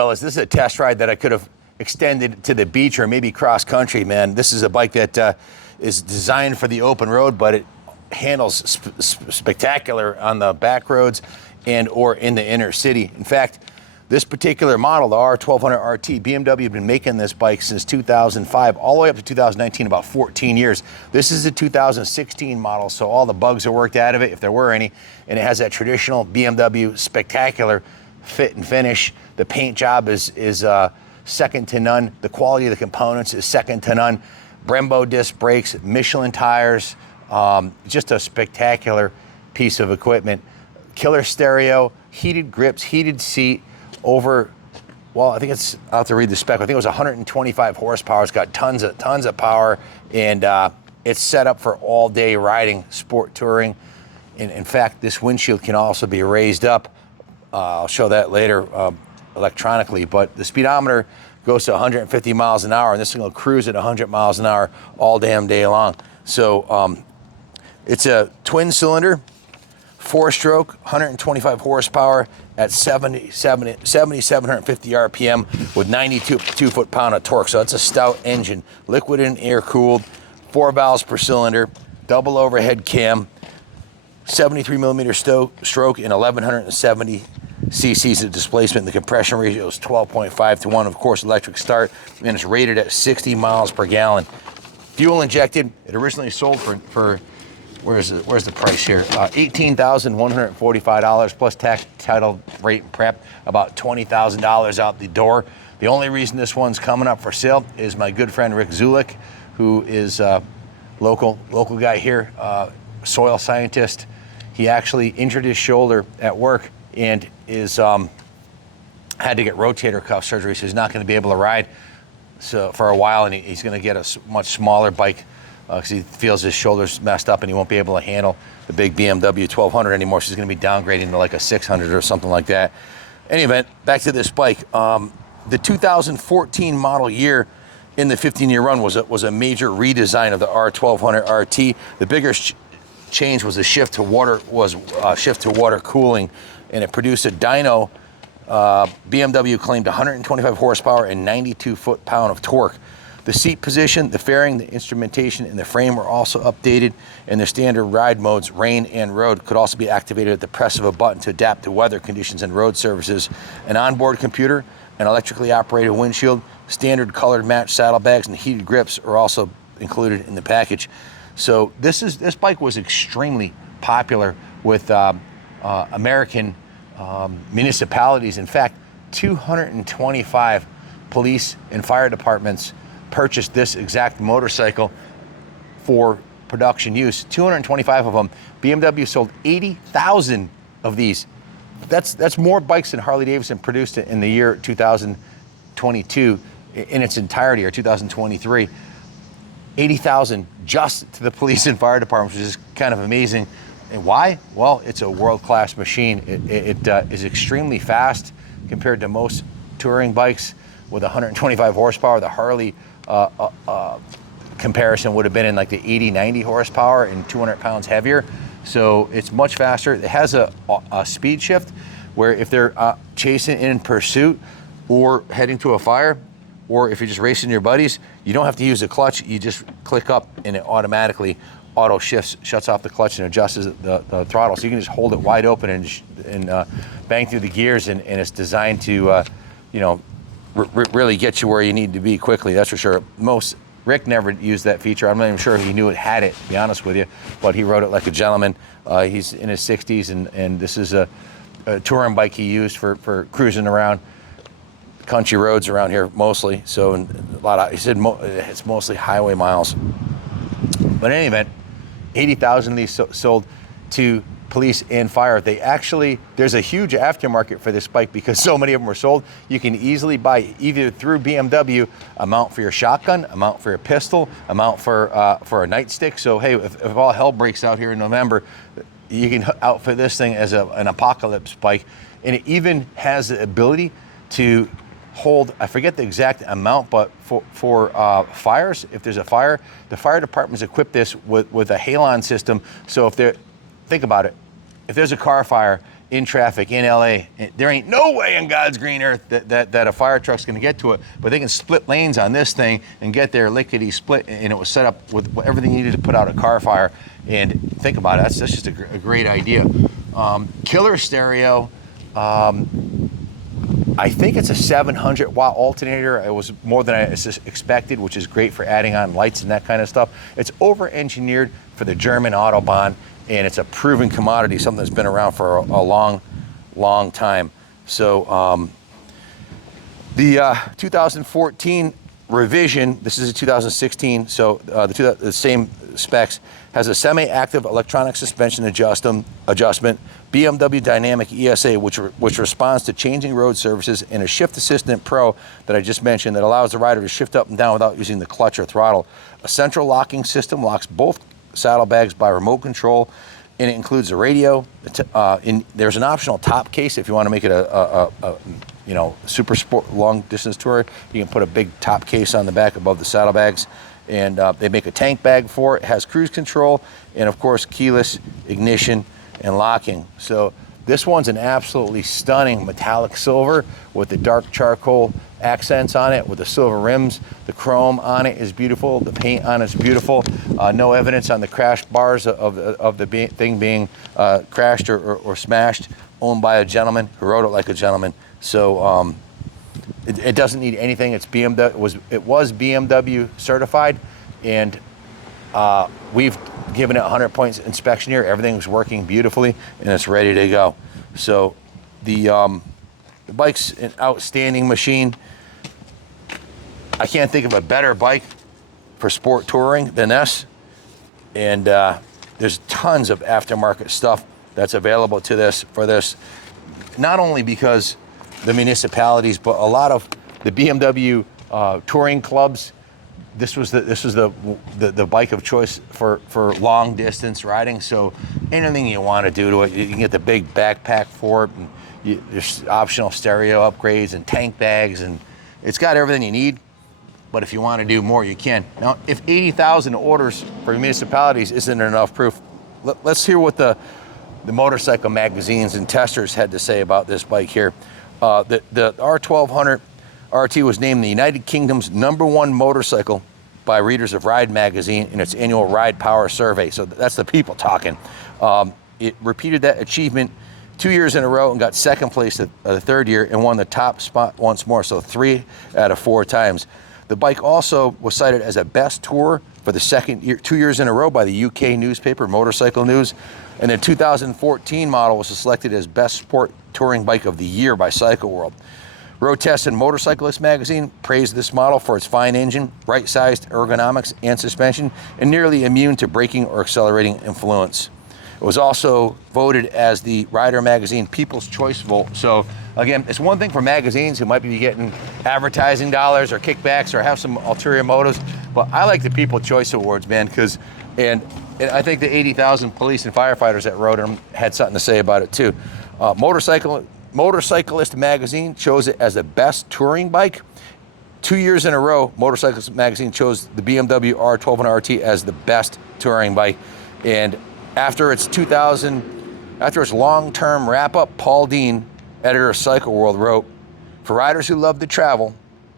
fellas, this is a test ride that I could have extended to the beach or maybe cross country, man. This is a bike that is designed for the open road, but it handles spectacular on the back roads and or in the inner city. In fact, this particular model, the R1200RT, BMW had been making this bike since 2005, all the way up to 2019, about 14 years. This is a 2016 model, so all the bugs are worked out of it, if there were any, and it has that traditional BMW spectacular fit and finish. The paint job is second to none. The quality of the components is second to none. Brembo disc brakes, Michelin tires, just a spectacular piece of equipment. Killer stereo, heated grips, heated seat, over, well, I think it's, I'll have to read the spec. I think it was 125 horsepower. It's got tons of power, and it's set up for all day riding, sport touring. And in fact, this windshield can also be raised up. I'll show that later electronically, but the speedometer goes to 150 miles an hour, and this thing will cruise at 100 miles an hour all damn day long. So it's a twin cylinder, 4-stroke, 125 horsepower at 7,750 RPM with 92 foot-pound of torque. So that's a stout engine, liquid and air cooled, 4 valves per cylinder, double overhead cam, 73 millimeter stroke and 1170 cc's of displacement. The compression ratio is 12.5 to 1. Of course, electric start, and it's rated at 60 miles per gallon. Fuel injected. It originally sold for where's the price here? $18,145 plus tax, title, rate, and prep. About $20,000 out the door. The only reason this one's coming up for sale is my good friend Rick Zulik, who is a local guy here, soil scientist. He actually injured his shoulder at work and is had to get rotator cuff surgery, so he's not going to be able to ride for a while, and he's going to get a much smaller bike because he feels his shoulder's messed up and he won't be able to handle the big BMW 1200 anymore. So he's going to be downgrading to like a 600 or something like that. In any event, back to this bike. The 2014 model year in the 15-year run was a major redesign of the R1200RT. The biggest change was a shift to water cooling, and it produced a dyno. BMW claimed 125 horsepower and 92 foot-pound of torque. The seat position, the fairing, the instrumentation, and the frame were also updated, and the standard ride modes, rain and road, could also be activated at the press of a button to adapt to weather conditions and road surfaces. An onboard computer, an electrically operated windshield, standard colored match saddlebags, and heated grips are also included in the package. So this bike was extremely popular with American municipalities. In fact, 225 police and fire departments purchased this exact motorcycle for production use. 225 of them. BMW sold 80,000 of these. That's more bikes than Harley Davidson produced in the year 2022 in its entirety, or 2023. 80,000 just to the police and fire departments, which is kind of amazing. And why? Well, it's a world-class machine. It is extremely fast compared to most touring bikes with 125 horsepower. The Harley comparison would have been in like the 80, 90 horsepower and 200 pounds heavier. So it's much faster. It has a speed shift where if they're chasing in pursuit or heading to a fire, or if you're just racing your buddies, you don't have to use the clutch. You just click up and it automatically auto shifts, shuts off the clutch and adjusts the throttle. So you can just hold it wide open and bang through the gears, and it's designed to really get you where you need to be quickly, that's for sure. Rick never used that feature. I'm not even sure he knew it had it, to be honest with you, but he rode it like a gentleman. He's in his 60s, and this is a touring bike he used for cruising around country roads around here mostly. So he said it's mostly highway miles. But in any event, 80,000 of these sold to police and fire. There's a huge aftermarket for this bike because so many of them were sold. You can easily buy, either through BMW, a mount for your shotgun, a mount for your pistol, a mount for a nightstick. So hey, if all hell breaks out here in November, you can outfit this thing as an apocalypse bike. And it even has the ability to hold, I forget the exact amount, but for fires, if there's a fire, the fire department's equipped this with a halon system. So think about it, if there's a car fire in traffic in LA. There ain't no way in God's green earth that a fire truck's gonna get to it, but they can split lanes on this thing and get there lickety split, and it was set up with everything you needed to put out a car fire. And think about it, that's just a great idea. Killer stereo. I think it's a 700 watt alternator. It was more than I expected, which is great for adding on lights and that kind of stuff. It's over-engineered for the German Autobahn, and it's a proven commodity, something that's been around for a long time. So the 2014 revision, this is a 2016, so the same specs, has a semi-active electronic suspension adjustment, BMW Dynamic ESA, which responds to changing road surfaces, and a Shift Assistant Pro that I just mentioned that allows the rider to shift up and down without using the clutch or throttle. A central locking system locks both saddlebags by remote control, and it includes a radio. There's an optional top case if you want to make it a super sport long distance tourer. You can put a big top case on the back above the saddlebags, and they make a tank bag for it. It has cruise control and of course keyless ignition and locking. So this one's an absolutely stunning metallic silver with the dark charcoal accents on it, with the silver rims. The chrome on it is beautiful. The paint on it's beautiful. No evidence on the crash bars of the thing being crashed or smashed. Owned by a gentleman who wrote it like a gentleman. So it doesn't need anything. It's BMW. It was BMW certified, and we've given it 100 points inspection here. Everything's working beautifully, and it's ready to go. So the bike's an outstanding machine. I can't think of a better bike for sport touring than this. And there's tons of aftermarket stuff that's available to this not only because the municipalities, but a lot of the BMW touring clubs. This was the bike of choice for long distance riding. So anything you want to do to it, you can get the big backpack for it, and there's optional stereo upgrades and tank bags, and it's got everything you need. But if you want to do more, you can. Now, if 80,000 orders for municipalities isn't enough proof, let's hear what the motorcycle magazines and testers had to say about this bike here. The R1200RT was named the United Kingdom's #1 motorcycle by readers of Ride magazine in its annual Ride Power survey. So that's the people talking. It repeated that achievement 2 years in a row and got second place the third year and won the top spot once more. So 3 out of 4 times. The bike also was cited as a best tour for the second year, 2 years in a row by the UK newspaper Motorcycle News. And the 2014 model was selected as best sport touring bike of the year by Cycle World. Road Test and Motorcyclist magazine praised this model for its fine engine, right-sized ergonomics and suspension, and nearly immune to braking or accelerating influence. It was also voted as the Rider Magazine People's Choice Vote. So again, it's one thing for magazines who might be getting advertising dollars or kickbacks or have some ulterior motives, but I like the People's Choice Awards, man, and I think the 80,000 police and firefighters that rode them had something to say about it too. Motorcyclist magazine chose it as the best touring bike. 2 years in a row, Motorcyclist magazine chose the BMW R1200RT as the best touring bike. And after its long-term wrap-up, Paul Dean, editor of Cycle World, wrote, "For riders who love to travel,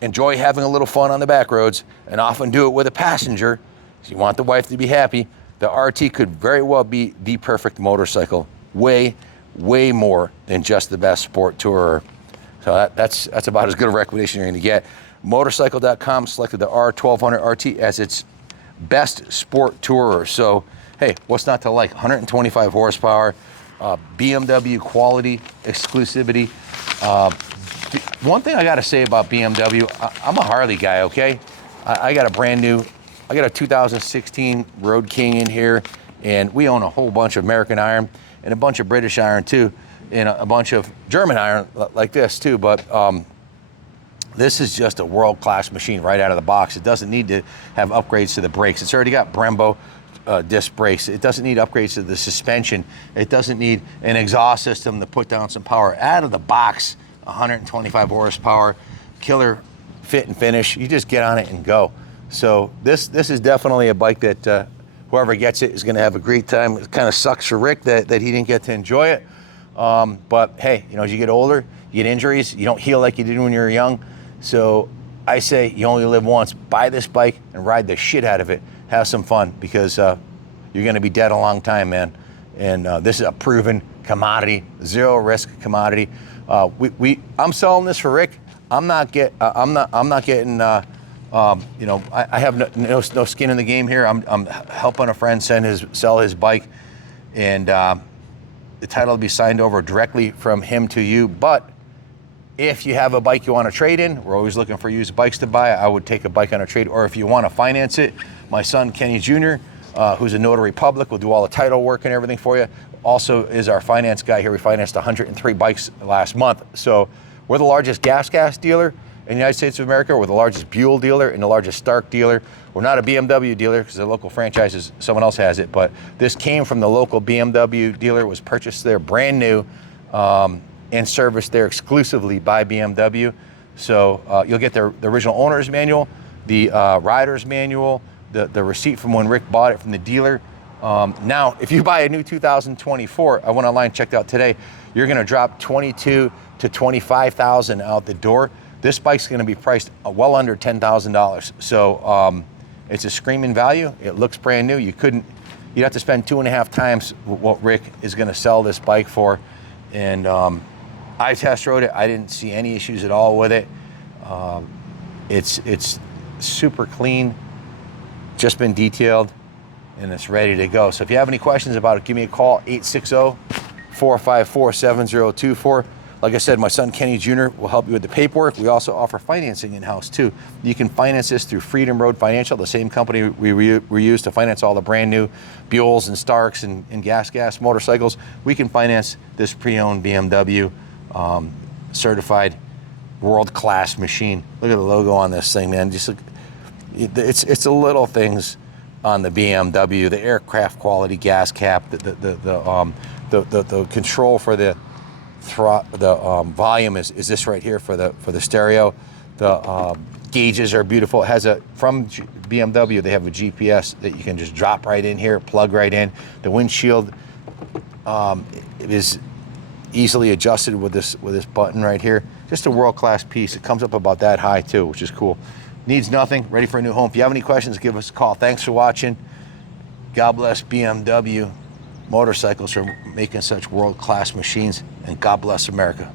enjoy having a little fun on the back roads, and often do it with a passenger, so you want the wife to be happy, the RT could very well be the perfect motorcycle. Way more than just the best sport tourer." So that's about as good a recommendation you're going to get. Motorcycle.com selected the R1200RT as its best sport tourer. So hey, what's not to like? 125 horsepower, BMW quality, exclusivity. One thing I got to say about BMW, I'm a Harley guy, okay? I got a 2016 Road King in here, and we own a whole bunch of American iron and a bunch of British iron too, and a bunch of German iron like this too. But this is just a world-class machine right out of the box. It doesn't need to have upgrades to the brakes. It's already got Brembo disc brakes. It doesn't need upgrades to the suspension. It doesn't need an exhaust system to put down some power. Out of the box, 125 horsepower, killer fit and finish. You just get on it and go. So this is definitely a bike that whoever gets it is going to have a great time. It kind of sucks for Rick that he didn't get to enjoy it, But hey, you know, as you get older, you get injuries, you don't heal like you did when you were young. So I say you only live once. Buy this bike and ride the shit out of it. Have some fun, because you're gonna be dead a long time, man. And this is a proven commodity, zero risk commodity. I'm selling this for Rick. I'm not getting. You know, I have no skin in the game here. I'm helping a friend sell his bike, and the title will be signed over directly from him to you. But if you have a bike you want to trade in, we're always looking for used bikes to buy. I would take a bike on a trade, or if you want to finance it, my son Kenny Jr., who's a notary public, will do all the title work and everything for you. Also is our finance guy here. We financed 103 bikes last month. So we're the largest gas dealer in the United States of America. We're the largest Buell dealer and the largest Stark dealer. We're not a BMW dealer because the local franchise someone else has it, but this came from the local BMW dealer. It was purchased there brand new and serviced there exclusively by BMW. So you'll get the original owner's manual, the rider's manual, the receipt from when Rick bought it from the dealer. Now, if you buy a new 2024, I went online, checked out today, you're gonna drop $22,000 to $25,000 out the door. This bike's gonna be priced well under $10,000. So it's a screaming value. It looks brand new. You'd have to spend 2.5 times what Rick is gonna sell this bike for. And I test rode it. I didn't see any issues at all with it. It's super clean, just been detailed, and it's ready to go. So if you have any questions about it, give me a call, 860-454-7024. Like I said, my son Kenny Jr. will help you with the paperwork. We also offer financing in-house too. You can finance this through Freedom Road Financial, the same company we use to finance all the brand new Buells and Starks and gas motorcycles. We can finance this pre-owned BMW certified world-class machine. Look at the logo on this thing, man. Just look, it's the little things on the BMW, the aircraft quality gas cap, the control for the volume is this right here for the stereo. The gauges are beautiful. It has from BMW, they have a GPS that you can just drop right in here, plug right in. The windshield it is easily adjusted with this button right here. Just a world-class piece. It comes up about that high too, which is cool. Needs nothing, ready for a new home. If you have any questions, give us a call. Thanks for watching. God bless BMW Motorcycles for making such world-class machines, and God bless America.